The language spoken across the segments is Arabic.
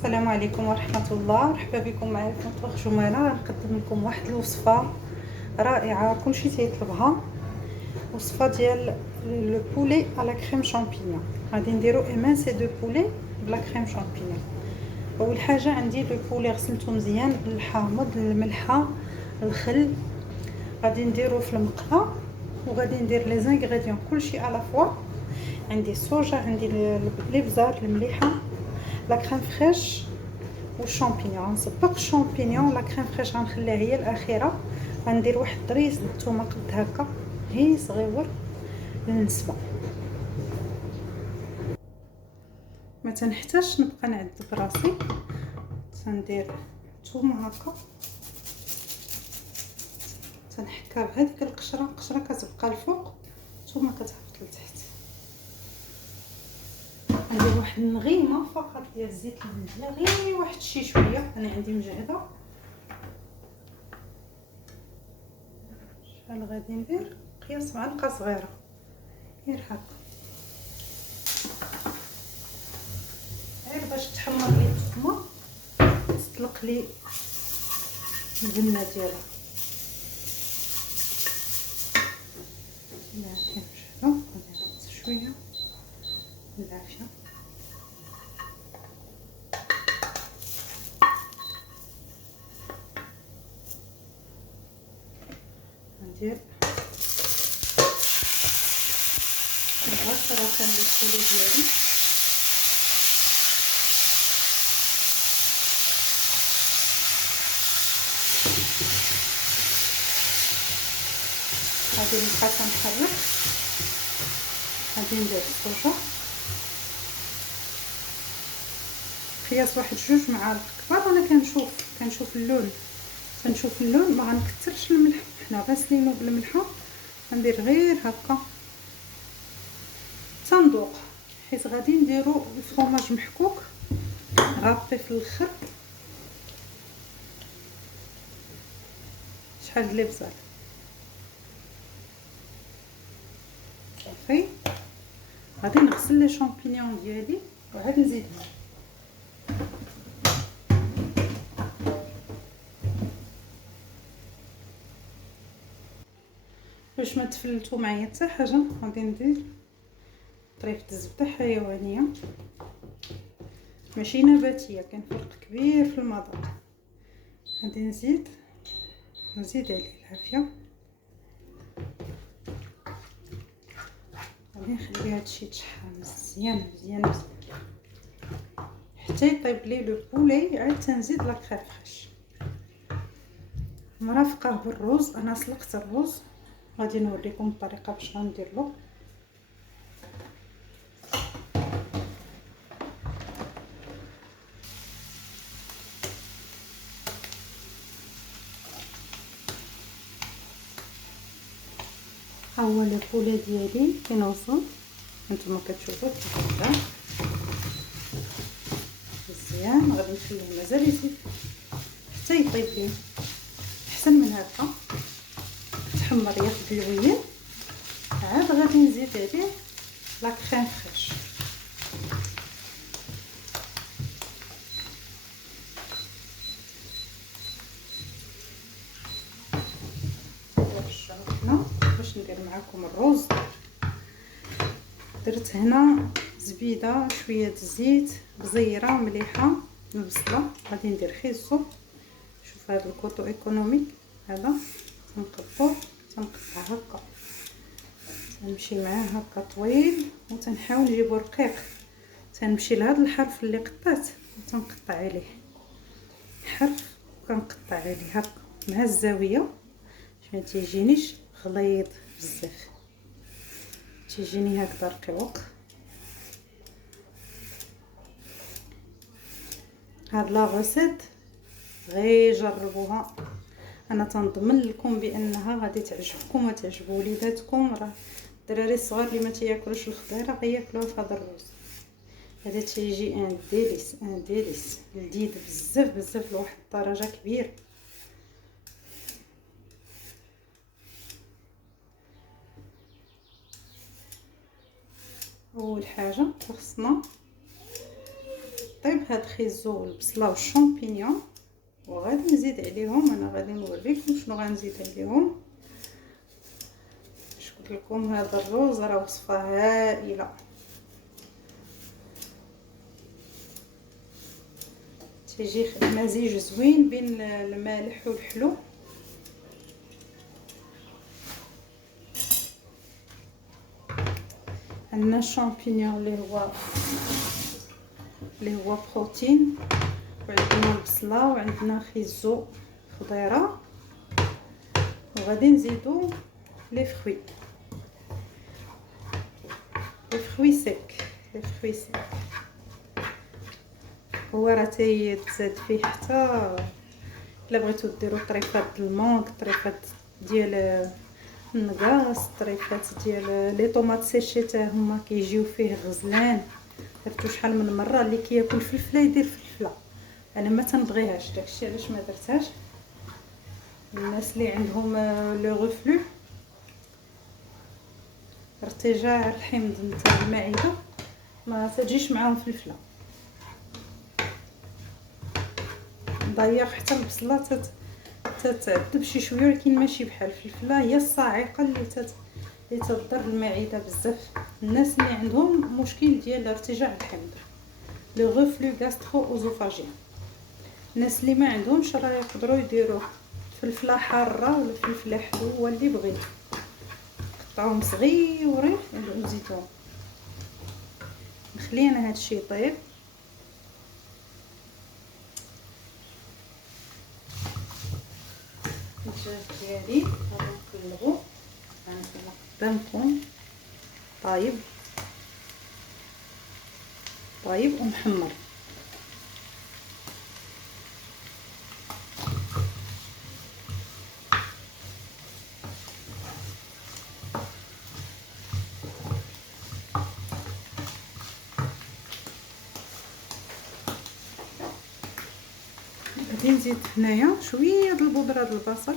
السلام عليكم ورحمة الله. مرحبا بكم معايا في مطبخ جمانة. غنقدم لكم واحد الوصفة رائعة كلشي تيطلبها، وصفة ديال لو بولي على كريم شامبينيون. غادي نديرو ايمانسي دو بولي بلا كريم شامبينيون. اول حاجة عندي لو بولي غسلته مزيان بالحامض، الملحة، الخل. غادي نديرو في المقله وغادي ندير لي زانغريديون كلشي على فوا. عندي الصوجا، عندي لي بزار، المليحه، لا كريم فريش والشامبينيون. غنسبق الشامبينيون، لا كريم فريش غنخليها هي الاخيره. غندير واحد الطريس د الثومه قد هكا هي صغيور للنسبه. ما تنحتاجش نبقى نعذب راسي، تندير الثومه هكا، تنحكها بهذيك القشره كتبقى الفوق ثم كتهبط لتحت. ندير واحد النغيمه فقط ديال الزيت المنديه، غير واحد شي شويه. انا عندي مجهده. شحال غادي ندير؟ قياس معلقه صغيره غير هكا، غير باش تحمر لي الثومه تطلق لي البنه ديالها. لا كنمشيو غادي شويه بالعافيه. ندير مباشره البولي ديالي. غادي نبقى كنحرك. غادي ندير الصوجا قياس واحد 2 معالق كبار. انا كنشوف اللون، ما غنكثرش الملح، حنا غاسلينو بالملحه. غندير غير هكا تندوق، حيت غادي نديرو الفرomاج محكوك غابي في الاخر. شحال د الابزار صافي. غادي نغسل لي شامبينيون ديالي وعاد نزيدهم. باش ما تفلتو معايا حتى حاجه غادي ندير طريفه الزبده حيوانيه ماشي نباتيه، كاين فرق كبير في المذاق. غادي نزيد عليه العافيه. غادي نخلي هادشي يتشحر مزيان حتى يطيب لي لو بولي. عاد تنزيد لا كريم فريش مرافقه بالرز. انا سلقت الرز، غادي نوريكم الطريقه باش غندير له. ها هو لو بولي ديالي كينوصل، نتوما كتشوفوا كيف مزيان. غادي نخليه مازال يزيد حتى يطيب لي احسن من هكا، تحمر ياخذ اللوين. عاد غادي نزيد عليه لا كريم فريش. هنا باش ندير معكم الرز، درت هنا زبيده، شويه الزيت، بزيره مليحه، البصله. غادي ندير خيزو. شوف هذا الكوطو ايكونوميك هذا تنقطع هكا، تنمشي معاه هكا طويل وتنحاول نجيبو رقيق. تنمشي لهاد الحرف اللي قطعت وتنقطع عليه حرف وكنقطع عليه هكا مع الزاويه باش ما تيجينيش غليظ بزاف، تيجيني هكذا رقيق. هاد لا غوسيت غير جربوها، انا تنضمن لكم بانها غادي تعجبكم وتعجب وليداتكم. راه الدراري الصغار اللي ما تياكلوش الخضيره غياكلوها في هذا الرز. هذا تيجي ان ديليس لذيذ بزاف لواحد الدرجه كبيره. اول حاجه خصنا طيب هاد خيزو والبصله والشامبينيون، وغادي نزيد عليهم. انا غادي نوريكم شنو غنزيد عليهم. اش قلت لكم، هذا الروز راه وصفه هائله، تيجي مزيج زوين بين المالح والحلو. عندنا الشامبينيون اللي هو بروتين، وعندنا البصله، وعندنا خيزو خضيره، وغادي نزيدو لي فروي سيك. هو راه تيتزاد فيه حتى الا بغيتو ديروا طريفات المونك، طريفات ديال النقاص، طريفات ديال لي طوماط سيشي حتى هما كيجيو فيه غزلان. درتو شحال من مره، اللي كياكل فلفله يدير فلفله. انا ما تنبغيهاش، داكشي علاش ما درتهاش. الناس اللي عندهم لو غفلو، ارتجاع الحمض نتاع المعده، ما تجيش معاهم فلفله. ضيق حتى البصله تتعذب شي شويه، ولكن ماشي بحال الفلفله. هي الصاعقه اللي تضر المعده بزاف. الناس اللي عندهم مشكل ديال ارتجاع الحمض، لو غفلو غاسترو اوزوفاجيان، الناس اللي ما عندهمش راه يقدروا يديروا فلفله حاره ولا فلفله حلوه اللي بغيتو، قطعوهم صغيورين وزيدوهم. نخلي انا هادشي يطيب. الدجاج ديالي غادي نقلبو، غنقلب قدامكم طايب ومحمر. غادي نزيد هنايا شويه د البودره د البصل،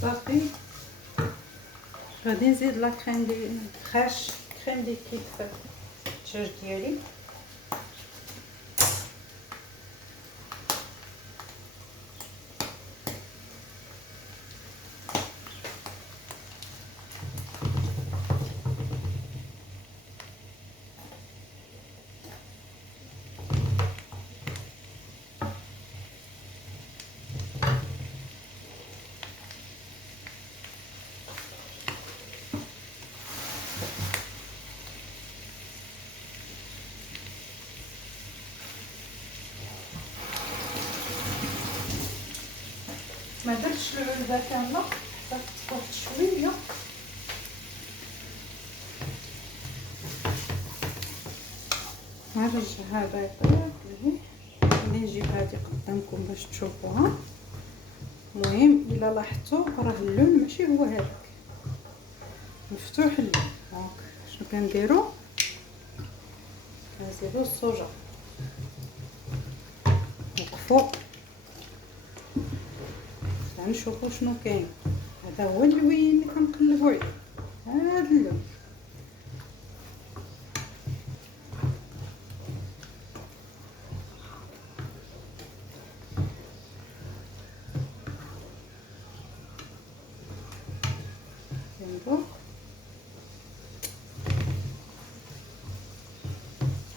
صافي. غادي نزيد لا كريم دي فريش، كريم دي كيك الدجاج ديالي. ما درتش العلبه كامله حتى تطفت شويه. نرجع هذا يطيب ليه. غادي نجيب هذه قدامكم باش تشوفوها. المهم الا لاحظتوا راه اللون ماشي هو هذاك مفتوح اللون. دونك شنو كنديروا، كنزيدوا الصوجا، نوقفوا غنشوفوا شنو كاين. هذا هو اللوين اللي كنقلبوا عليه، هذا اللون.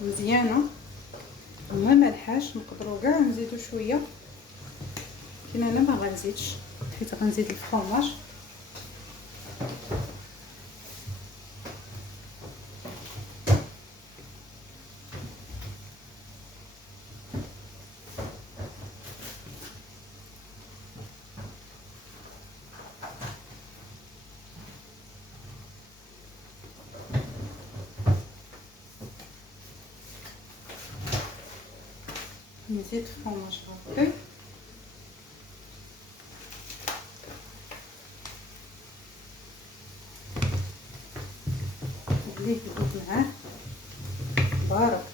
مزيانه وما مالحاش، نقدروا كاع نزيدوا شويه، لكن انا ما غنزيدش حيت غنزيد الفرماج. نزيد الفرماج هكا، اللي يذوب معاه بارك.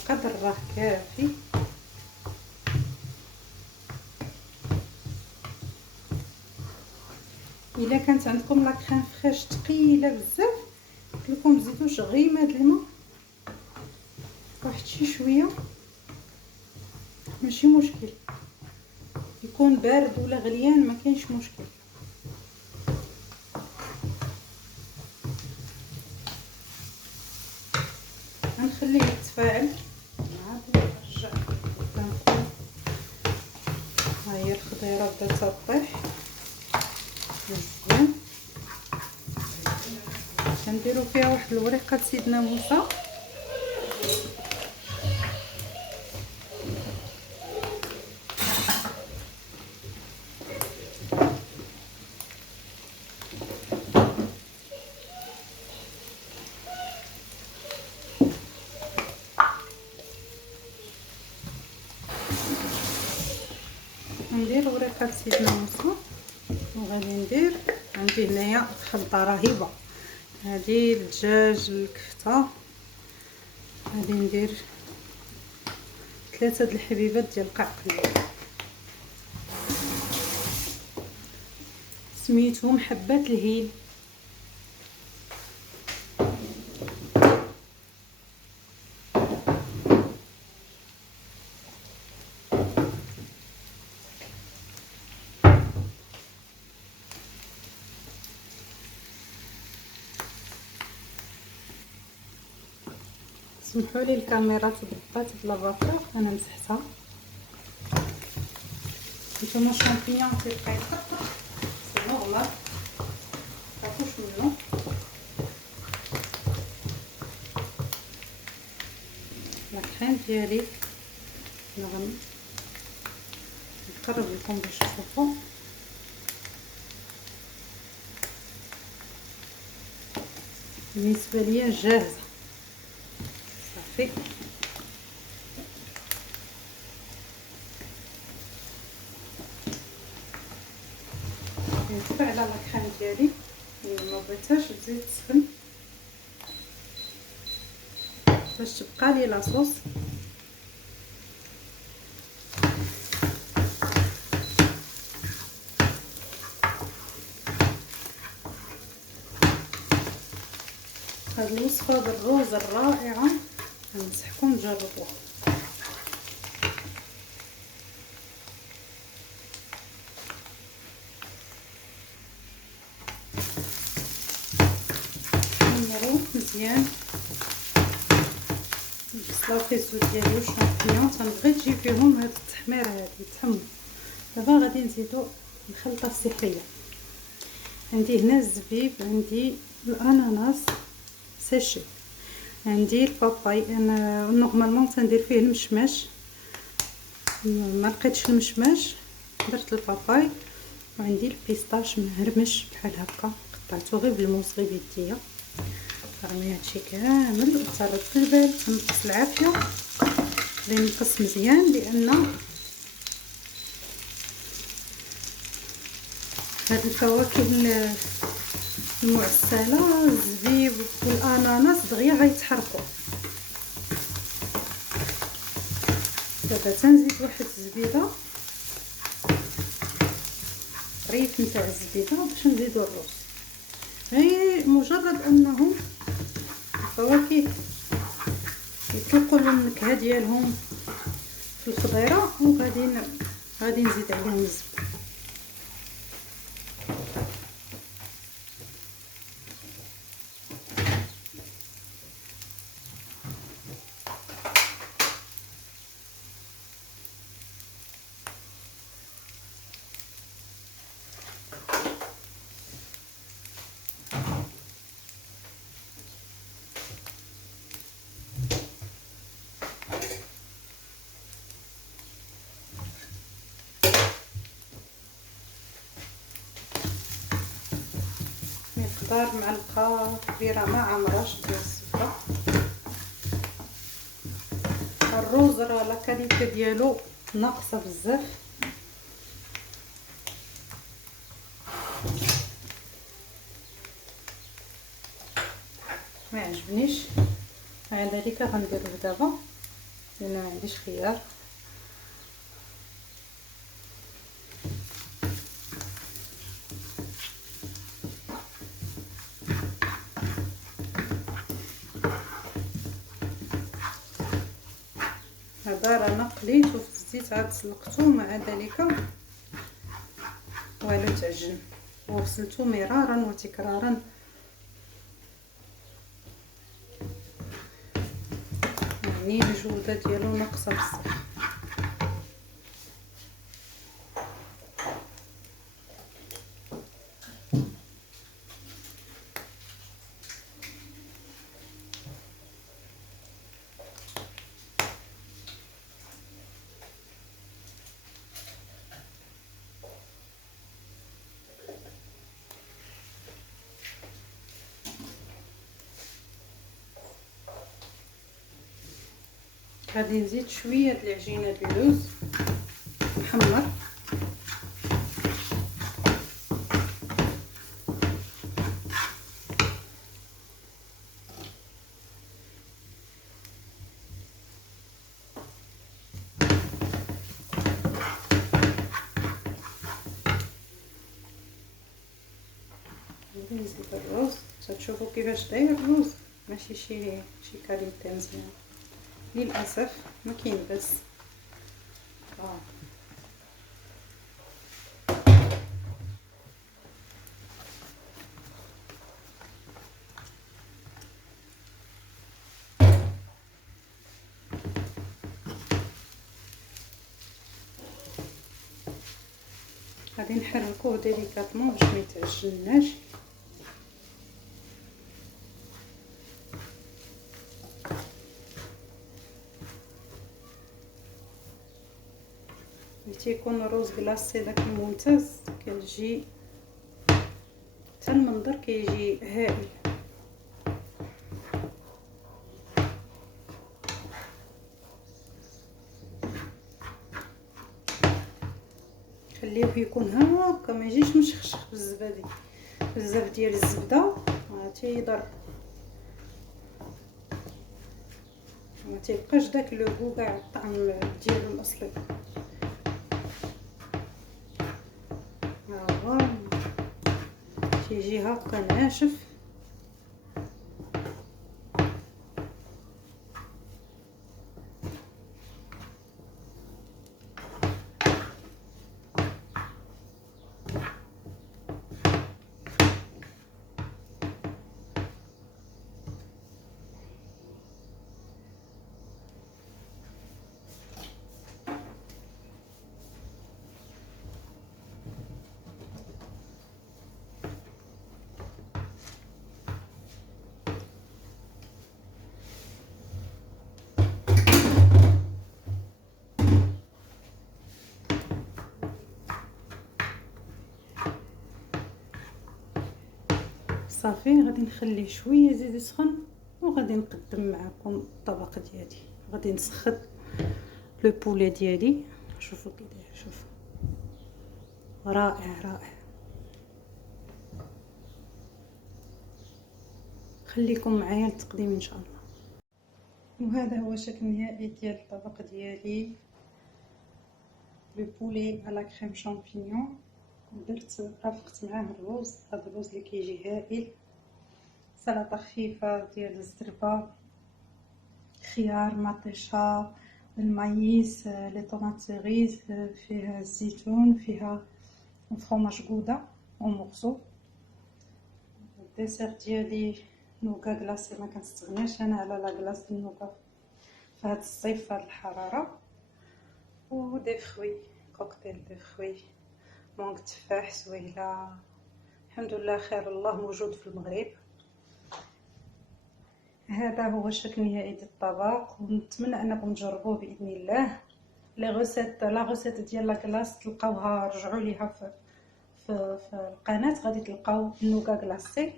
القدر راه كافي. الا كانت عندكم لا كريم فريش ثقيله بزاف قلتلكم زيدوش غير هاد الماء واحد شي شويه، ماشي مشكل، يكون بارد ولا غليان ما كاينش مشكل. غنخليه يتفاعل عاد نرجع قدامكم. ها هي الخضيره بدات تطيح مزيان. غنديرو فيها واحد الوريقه سيدنا موسى، ندير وريقه سيدنا موسى. وغادي ندير عندي هنايا خلطه رهيبه، هذه الدجاج الكفته، غادي ندير 3 د الحبيبات ديال القعقله سميتهم حبات الهيل. سمحوا لي الكاميرا تضبطات بلا فابور، انا مسحتها. نتوما الشامبيون كيبقى يطرطق سي نورمال، متخافوش منو. لا كريم ديالي نغم نقرب لكم باش تشوفوا. بالنسبه ليا جاهزه صافي. نتبع على لا كريم ديالي، ما بغيتهاش تزيد تسخن باش تبقى لي لاصوص. هاد الوصفه بالروز الرائعه ننصحكم تجربوها. نمرو مزيان البصله والفيسو ديالي والشامبيون، تنبغي تجي فيهم هاد التحمير هادي يتحمر. دابا غادي نزيدو الخلطه السحريه. عندي هنا الزبيب، عندي الاناناس سيشي، عندي الباباي. انا نورمالمون تندير فيه المشماش، ما لقيتش المشماش درت الباباي. وعندي البيستاش مهرمش بحال هكا، قطعته غير بالموس غير بيديا. رمي هادشي كامل وترد البال، تنقص العافيه غادي نقص مزيان، لان هاد الفواكه المعسله الزبيب والاناناس دغيا غيتحرقوا. دابا تنزيد واحد الزبيده، ريف نتاع الزبيده باش نزيدو الرز. غير مجرد انهم الفواكه يطلقوا النكهه ديالهم في الخضيره، وغادي نزيد عليهم الزبده. مقدار معلقه كبيره ما عمرهاش ديال الزبده. الروز راه لا كاليتي ديالو ناقصه بزاف، ما عجبنيش، مع ذلك غنديروه دابا لان ما عنديش خيار. هذا رانا قليته في الزيت عاد سلقته، مع ذلك والو تعجن، وغسلته مرارا وتكرارا. يعني الجوده ديالو ناقصه بزاف. غادي نزيد شويه د العجينه د اللوز محمر، نزيد الرز. تشوفوا كيفاش داير الرز، ماشي شي كاليتي مزيان للاسف، ما كاين بس غادي نحركوه ديليكاتمون باش ما يتعجنناش. تيكون الروز كلاصي داك ممتاز، كتجي حتى المنظر كيجي هائل. خليوه يكون هكا، ما يجيش مشخشخ بالزبادي، بزاف ديال الزبده تيضرب، ما تيبقاش داك لو غو كاع الطعم ديالو الاصلي. تيجي هكا ناشف. صافي غادي نخليه شويه يزيد يسخن، وغادي نقدم معكم الطبق ديالي. غادي نسخن لو بولي ديالي، شوفوا كي داير، شوفوا رائع رائع. خليكم معايا للتقديم ان شاء الله. وهذا هو الشكل النهائي ديال الطبق ديالي، لو بولي على كريم شامبينيون. رافقت معاه الرز، هذا الرز اللي كيجي هائل. سلطه خفيفه ديال الزربه، خيار مطيشه، المايس، لي طوماط سيريز، فيها الزيتون، فيها فرomاج غودا ومغزو. الديسير ديالي نوكا كلاصي، ما كنستغناش انا على لا كلاص النوكا في هذا الصيف في هذه الحراره. ودي فروي، كوكتيل دي فروي، مونك تفاح، سويله. الحمد لله خير الله موجود في المغرب. هذا هو الشكل النهائي ديال الطبق، ونتمنى انكم تجربوه باذن الله. لا غوسيت ديال لا كلاص تلقاوها، رجعوا ليها في القناه، غادي تلقاو النوكا كلاصي.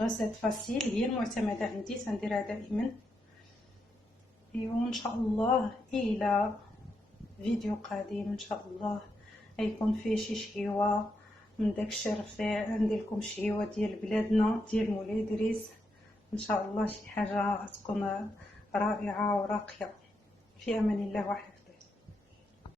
غوسيت فاسيل، هي المعتمده عندي، تنديرها دائما. وان شاء الله الى فيديو قادم ان شاء الله غيكون فيه شي شهيوه من داكشي الرفيع. ندير لكم شهيوه ديال بلادنا ديال مولاي ادريس ان شاء الله، شي حاجه تكون رائعه وراقيه. في امان الله وحفظه.